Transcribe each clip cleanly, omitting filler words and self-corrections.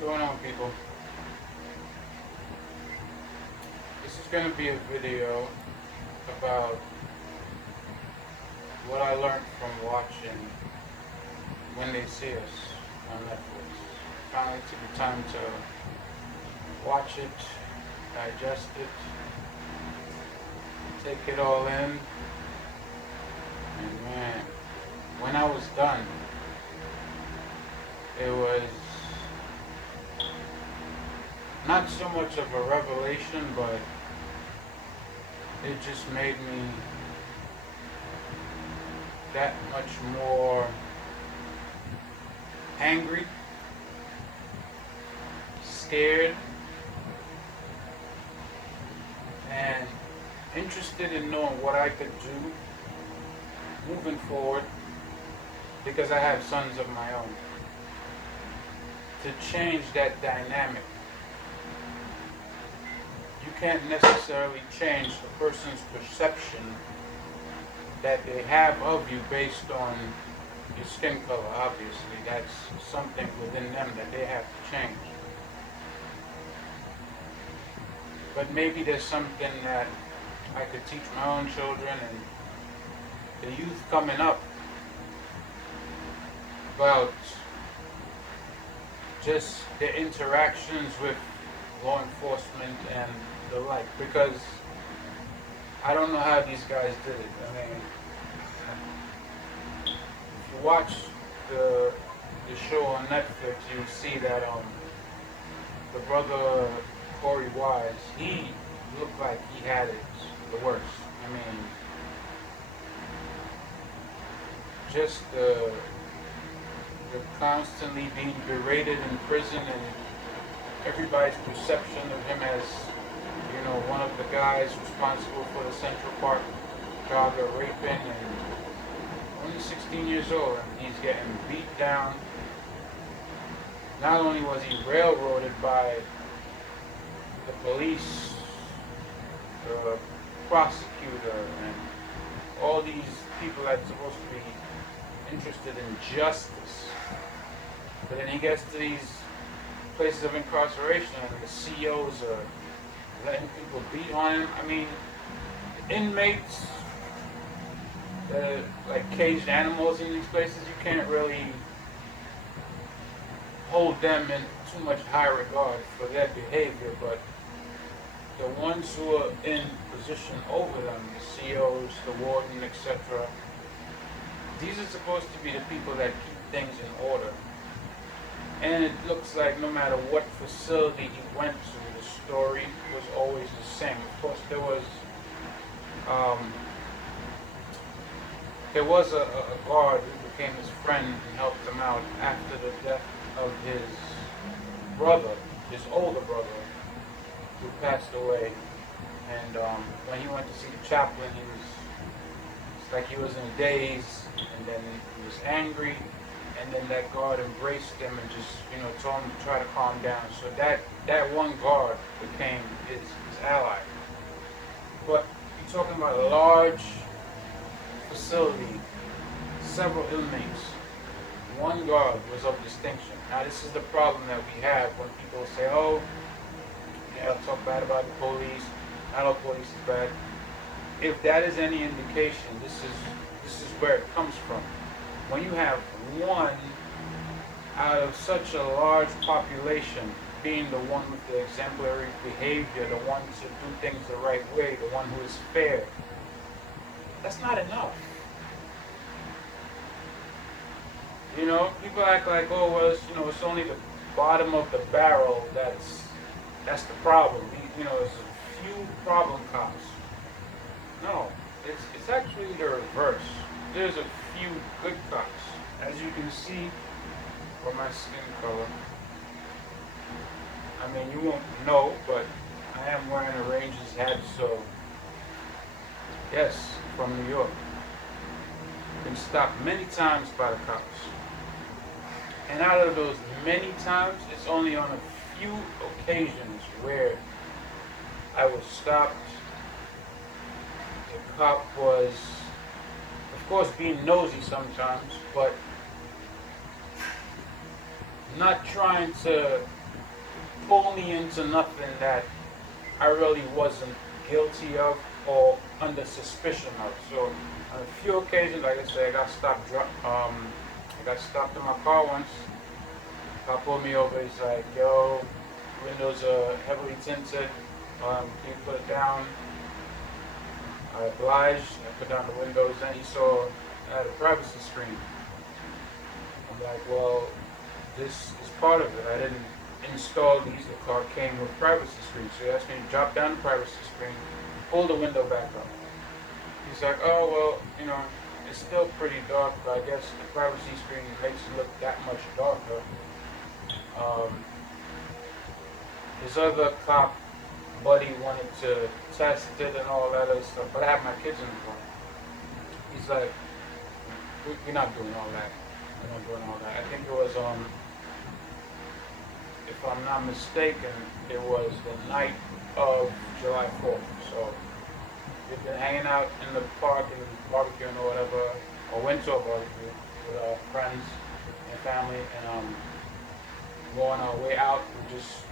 Going on, people? This is going to be a video about what I learned from watching When They See Us on Netflix. Finally took the time to watch it, digest it, take it all in, and man, when I was done, it was not so much of a revelation, but it just made me that much more angry, scared, and interested in knowing what I could do moving forward, because I have sons of my own, to change that dynamic. You can't necessarily change a person's perception that they have of you based on your skin color. Obviously, that's something within them that they have to change. But maybe there's something that I could teach my own children and the youth coming up about just their interactions with law enforcement and the like, because I don't know how these guys did it. I mean, if you watch the show on Netflix, you see that the brother Corey Wise, he looked like he had it the worst. I mean, just the constantly being berated in prison, and everybody's perception of him as, one of the guys responsible for the Central Park Jogger raping, and only 16 years old, and he's getting beat down. Not only was he railroaded by the police, the prosecutor, and all these people that's supposed to be interested in justice, but then he gets to these places of incarceration and the COs are letting people beat on him. I mean, inmates, like caged animals in these places, you can't really hold them in too much high regard for their behavior, but the ones who are in position over them, the COs, the warden, etc., these are supposed to be the people that keep things in order. And it looks like no matter what facility he went to, the story was always the same. Of course, there was a guard who became his friend and helped him out after the death of his brother, his older brother, who passed away. And when he went to see the chaplain, it's like he was in a daze, and then he was angry. And then that guard embraced him and just, told him to try to calm down. So that one guard became his ally. But you're talking about a large facility, several inmates. One guard was of distinction. Now this is the problem that we have when people say, oh, yeah, I'll talk bad about the police. Not all police is bad. If that is any indication, this is where it comes from. When you have one out of such a large population being the one with the exemplary behavior, the one to do things the right way, the one who is fair, that's not enough. People act like, oh, well, it's only the bottom of the barrel that's the problem. There's a few problem cops. No, it's actually the reverse. There's a few good cops. As you can see from my skin color, I mean, you won't know, but I am wearing a Rangers hat, so yes, from New York. Been stopped many times by the cops. And out of those many times, it's only on a few occasions where I was stopped. The cop was, of course, being nosy sometimes, but not trying to pull me into nothing that I really wasn't guilty of or under suspicion of. So on a few occasions, like I said, I got stopped in my car once. Cop pulled me over. He's like, "Yo, windows are heavily tinted. Can you put it down?" I obliged. I put down the windows. Then he saw I had a privacy screen. I'm like, "Well, this is part of it. I didn't install these. The car came with privacy screen." So he asked me to drop down the privacy screen, pull the window back up. He's like, "Oh, well, it's still pretty dark, but I guess the privacy screen makes it look that much darker." Um, his other cop buddy wanted to test it and all that other stuff, but I have my kids in the car. He's like, "We're not doing all that. We're not doing all that." I think it was if I'm not mistaken, it was the night of July 4th. So we've been hanging out in the park and barbecuing or whatever, or went to a barbecue with our friends and family, and on our way out, we just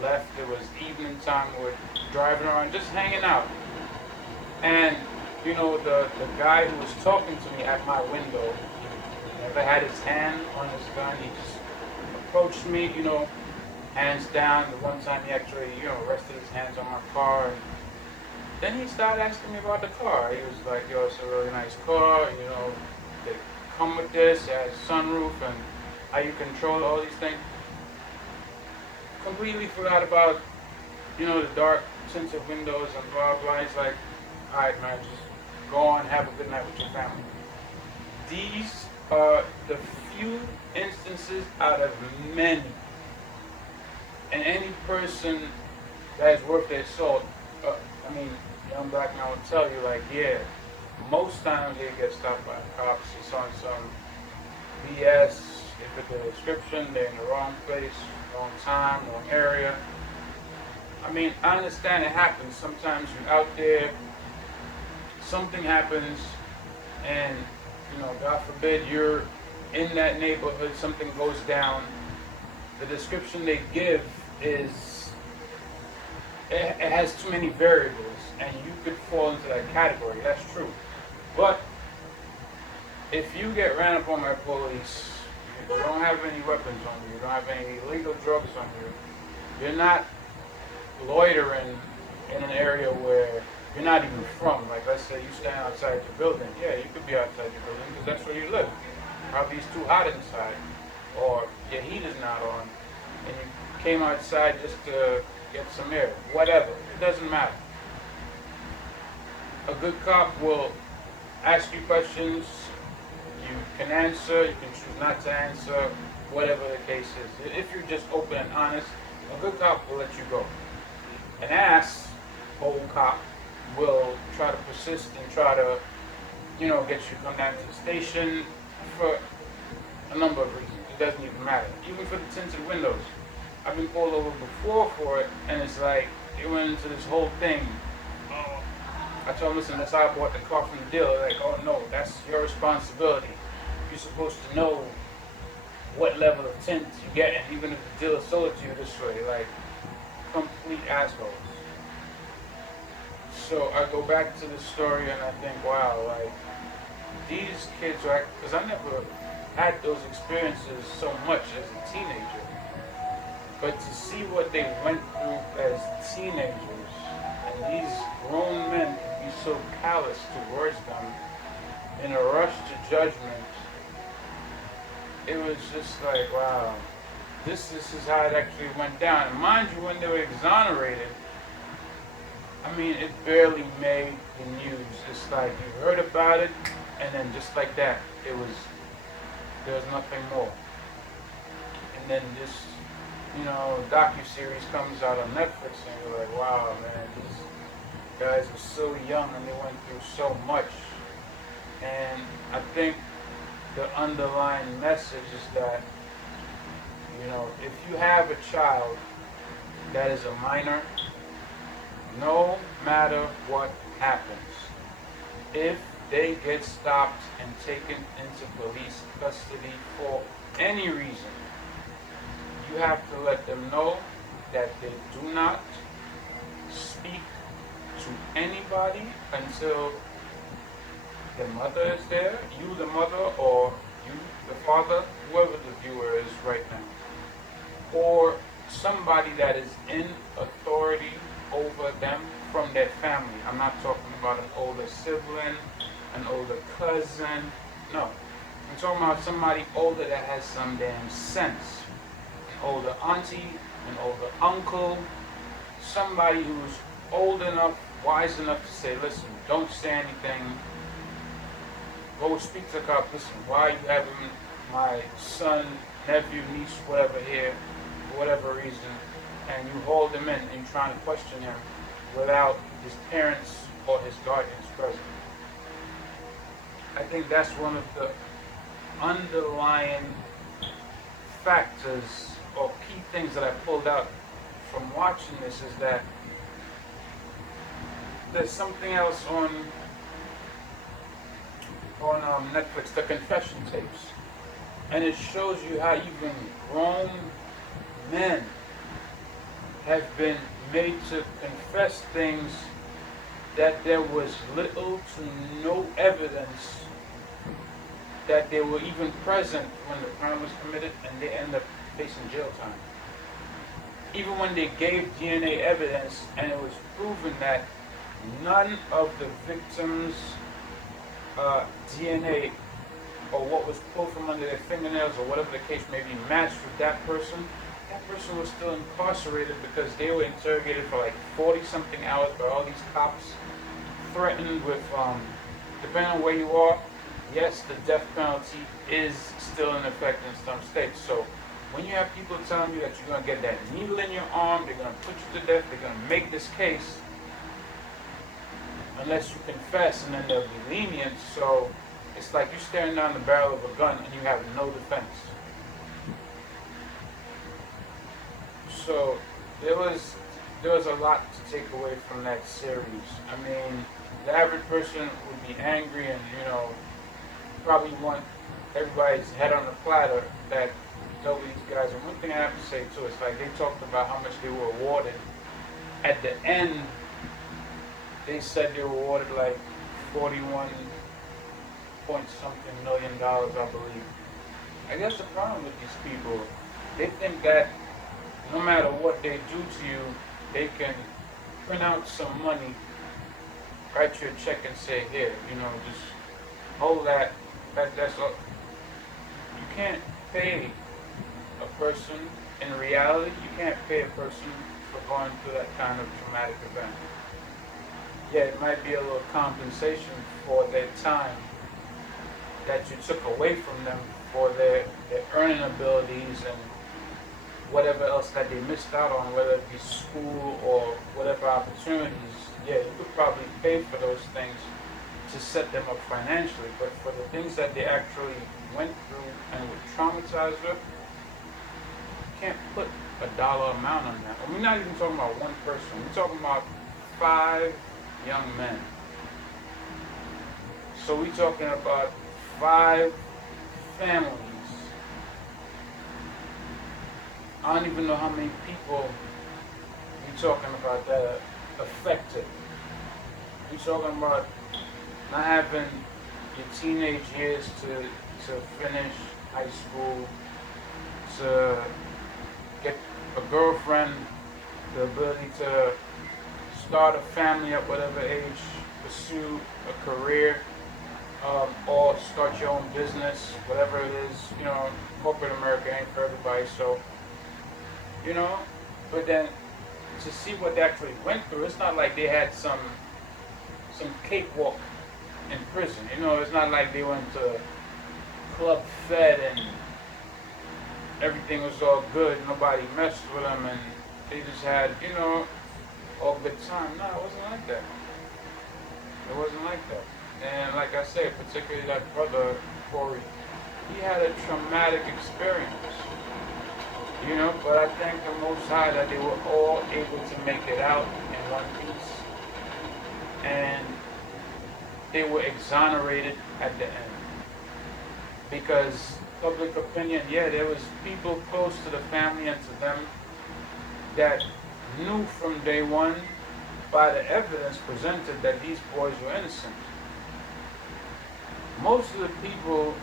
left. It was evening time. We were driving around, just hanging out. And the guy who was talking to me at my window never had his hand on his gun. He just approached me, hands down. The one time he actually, rested his hands on my car. And then he started asking me about the car. He was like, "Yo, it's a really nice car. They come with this. It has a sunroof, and how you control all these things." Completely forgot about, the dark tinted windows and blah blah. He's like, "All right, man, just go on, have a good night with your family." These are the few instances out of many, and any person that is worth their salt. Young black man will tell you, like, yeah, most times they get stopped by cops. It's on some BS. They fit the description. They're in the wrong place, wrong time, wrong area. I understand it happens. Sometimes you're out there, something happens, and God forbid, you're in that neighborhood, something goes down. The description they give it has too many variables, and you could fall into that category. That's true. But if you get ran up on by police, you don't have any weapons on you, you don't have any illegal drugs on you, you're not loitering in an area where you're not even from. Like, let's say you stand outside your building. Yeah, you could be outside your building because that's where you live. Probably it's too hot inside, or your heat is not on, and you came outside just to get some air. Whatever. It doesn't matter. A good cop will ask you questions. You can answer. You can choose not to answer. Whatever the case is. If you're just open and honest, a good cop will let you go. An asshole cop will try to persist and try to, get you to come down to the station for a number of reasons. It doesn't even matter. Even for the tinted windows. I've been pulled over before for it, and it's like, it went into this whole thing. Oh, I told him, "Listen, that's how I bought the car from the dealer." Like, "Oh no, that's your responsibility. You're supposed to know what level of tint you get, and even if the dealer sold it to you this way." Like, complete assholes. So I go back to the story and I think, wow, like, these kids are, because I never had those experiences so much as a teenager. But to see what they went through as teenagers, and these grown men can be so callous towards them in a rush to judgment, it was just like, wow, this is how it actually went down. And mind you, when they were exonerated, it barely made the news. It's like you heard about it, and then just like that, there was nothing more. And then this docu-series comes out on Netflix, and you're like, wow, man, these guys were so young and they went through so much. And I think the underlying message is that, if you have a child that is a minor, no matter what happens, if they get stopped and taken into police custody for any reason, you have to let them know that they do not speak to anybody until the mother is there, you the mother, or you the father, whoever the viewer is right now, or somebody that is in authority over them from their family. I'm not talking about an older sibling, an older cousin. No. I'm talking about somebody older that has some damn sense. An older auntie, an older uncle, somebody who's old enough, wise enough to say, listen, don't say anything. Go speak to the cop. Listen, why are you having my son, nephew, niece, whatever here, for whatever reason, and you hold him in and you're trying to question him without his parents or his guardians present. I think that's one of the underlying factors or key things that I pulled out from watching this, is that there's something else on Netflix, the confession tapes, and it shows you how even grown men have been made to confess things that there was little to no evidence that they were even present when the crime was committed, and they end up facing jail time. Even when they gave DNA evidence and it was proven that none of the victims' DNA or what was pulled from under their fingernails or whatever the case may be matched with that person was still incarcerated because they were interrogated for like 40-something hours by all these cops, threatened with, depending on where you are, yes, the death penalty is still in effect in some states. So when you have people telling you that you're going to get that needle in your arm, they're going to put you to death, they're going to make this case, unless you confess, and then they'll be lenient. So it's like you're staring down the barrel of a gun and you have no defense. So there was a lot to take away from that series. I mean, the average person would be angry and, probably want everybody's head on the platter that know these guys. And one thing I have to say too is, like, they talked about how much they were awarded. At the end, they said they were awarded like 41 point something million dollars, I believe. I guess the problem with these people, they think that no matter what they do to you, they can print out some money, write you a check and say, here, just hold that. That's all. You can't pay a person, in reality, you can't pay a person for going through that kind of traumatic event. Yeah, it might be a little compensation for their time that you took away from them for their earning abilities and whatever else that they missed out on, whether it be school or whatever opportunities. Yeah, you could probably pay for those things to set them up financially, but for the things that they actually went through and were traumatized with, you can't put a dollar amount on that. And we're not even talking about one person. We're talking about 5 young men. So we're talking about 5 families. I don't even know how many people we're talking about that are affected. We're talking about not having your teenage years to finish high school, to get a girlfriend, the ability to start a family at whatever age, pursue a career, or start your own business, whatever it is. Corporate America ain't for everybody, so, but then to see what they actually went through, it's not like they had some cakewalk in prison. It's not like they went to Club Fed and everything was all good, nobody messed with them, and they just had, all good time. No, it wasn't like that. It wasn't like that. And like I said, particularly that brother, Corey, he had a traumatic experience. But I thank the Most High that they were all able to make it out in one piece. And they were exonerated at the end. Because public opinion, yeah, there was people close to the family and to them that knew from day one by the evidence presented that these boys were innocent. Most of the people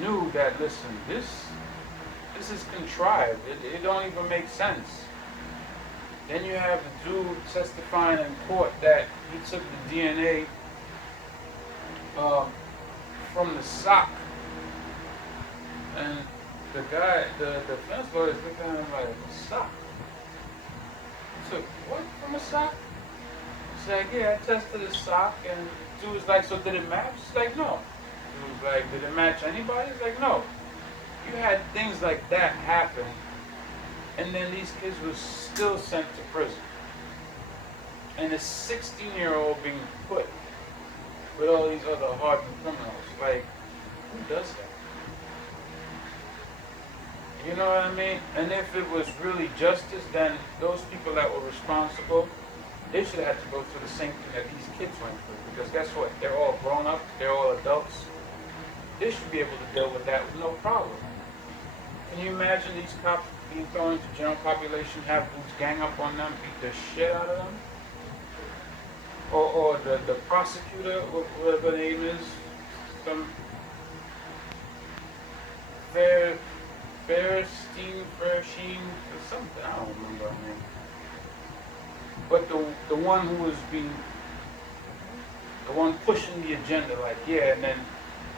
knew that, listen, this is contrived. It don't even make sense. Then you have the dude testifying in court that he took the DNA from the sock, and the guy, the defense lawyers look at him like, a sock? He took what from a sock? He's like, yeah, I tested the sock, and the dude was like, so did it match? He's like, no. He was like, did it match anybody? He's like, no. You had things like that happen, and then these kids were still sent to prison. And a 16-year-old being put with all these other hardened criminals. Like, who does that? You know what I mean? And if it was really justice, then those people that were responsible, they should have to go through the same thing that these kids went through. Because guess what? They're all grown up, they're all adults. They should be able to deal with that with no problem. Can you imagine these cops being thrown into general population, have dudes gang up on them, beat the shit out of them? Or the prosecutor, whatever the name is, some Fairstein, or something, I don't remember her name. But the one who was the one pushing the agenda, like, yeah, and then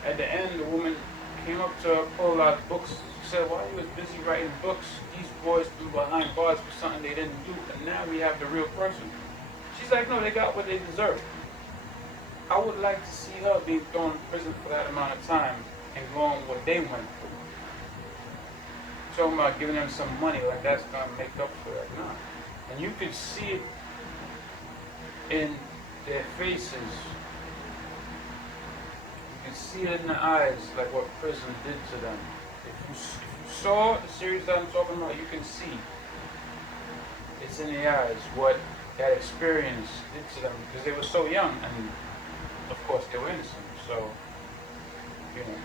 at the end the woman came up to her, pulled out books, said, while you was busy writing books, these boys threw behind bars for something they didn't do, and now we have the real person. She's like, no, they got what they deserve. I would like to see her being thrown in prison for that amount of time and going what they went through. Talking about giving them some money, like that's gonna make up for that. No. And you could see it in their faces. You could see it in the eyes, like what prison did to them. If you saw the series that I'm talking about, you can see it's in the eyes what that experience did to them, because they were so young, and of course they were innocent. So, you know,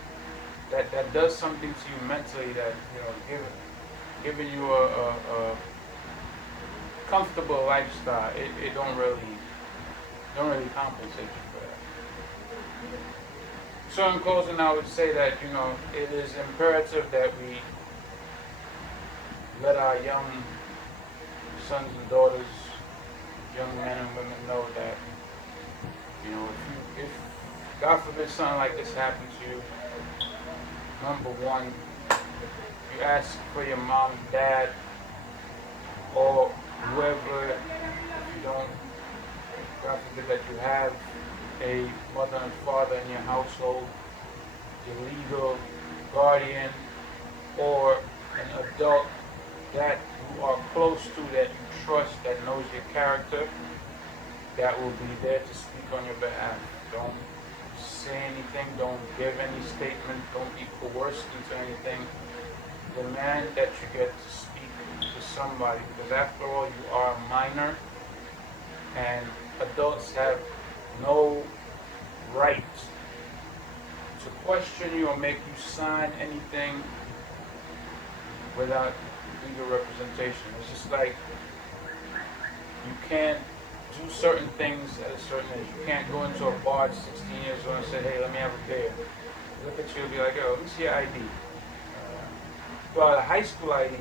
that does something to you mentally, that, you know, giving you a comfortable lifestyle, it don't really compensate you for that. So in closing, I would say that, you know, it is imperative that we let our young sons and daughters, young men and women, know that, you know, if God forbid something like this happens to you, number one, you ask for your mom, dad, or whoever. If you don't, God forbid that you have a mother and father in your household, your legal guardian, or an adult that you are close to, that you trust, that knows your character, that will be there to speak on your behalf. Don't say anything, don't give any statement, don't be coerced into anything. Demand that you get to speak to somebody, because after all, you are a minor, and adults have no right to question you or make you sign anything without legal representation. It's just like you can't do certain things at a certain age. You can't go into a bar at 16 years old and say, hey, let me have a beer. Look at you and be like, oh, let me see your ID. Well, a high school ID,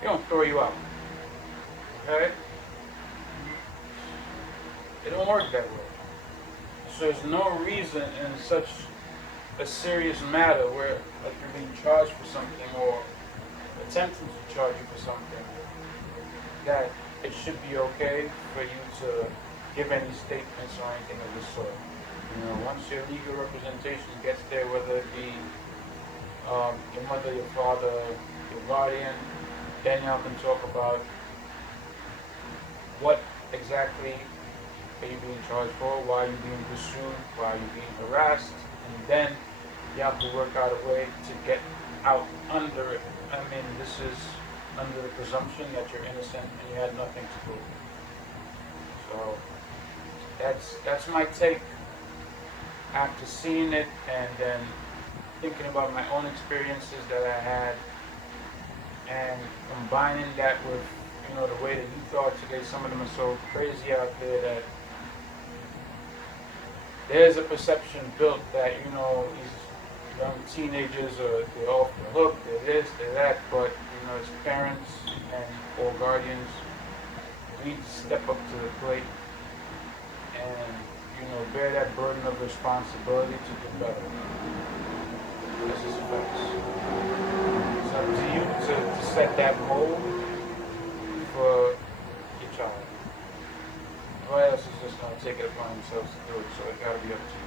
they don't throw you out. Okay? It don't work that way. So there's no reason in such a serious matter where, like, you're being charged for something or attempting to charge you for something, that it should be okay for you to give any statements or anything of this sort. You know, once your legal representation gets there, whether it be your mother, your father, your guardian, then y'all can talk about what exactly are you being charged for, why are you being pursued, why are you being harassed, and then you have to work out a way to get out under it. I mean, this is under the presumption that you're innocent and you had nothing to do. So that's my take after seeing it, and then thinking about my own experiences that I had, and combining that with, the way that you thought today. Some of them are so crazy out there that there's a perception built that, these young teenagers they're off the hook, they're this, they're that, but, as parents and or guardians, we need to step up to the plate and, bear that burden of responsibility to do better. That's just facts. It's up to you to set that mold for your child. Nobody else is just going to take it upon themselves to do it, so it got to be up to you.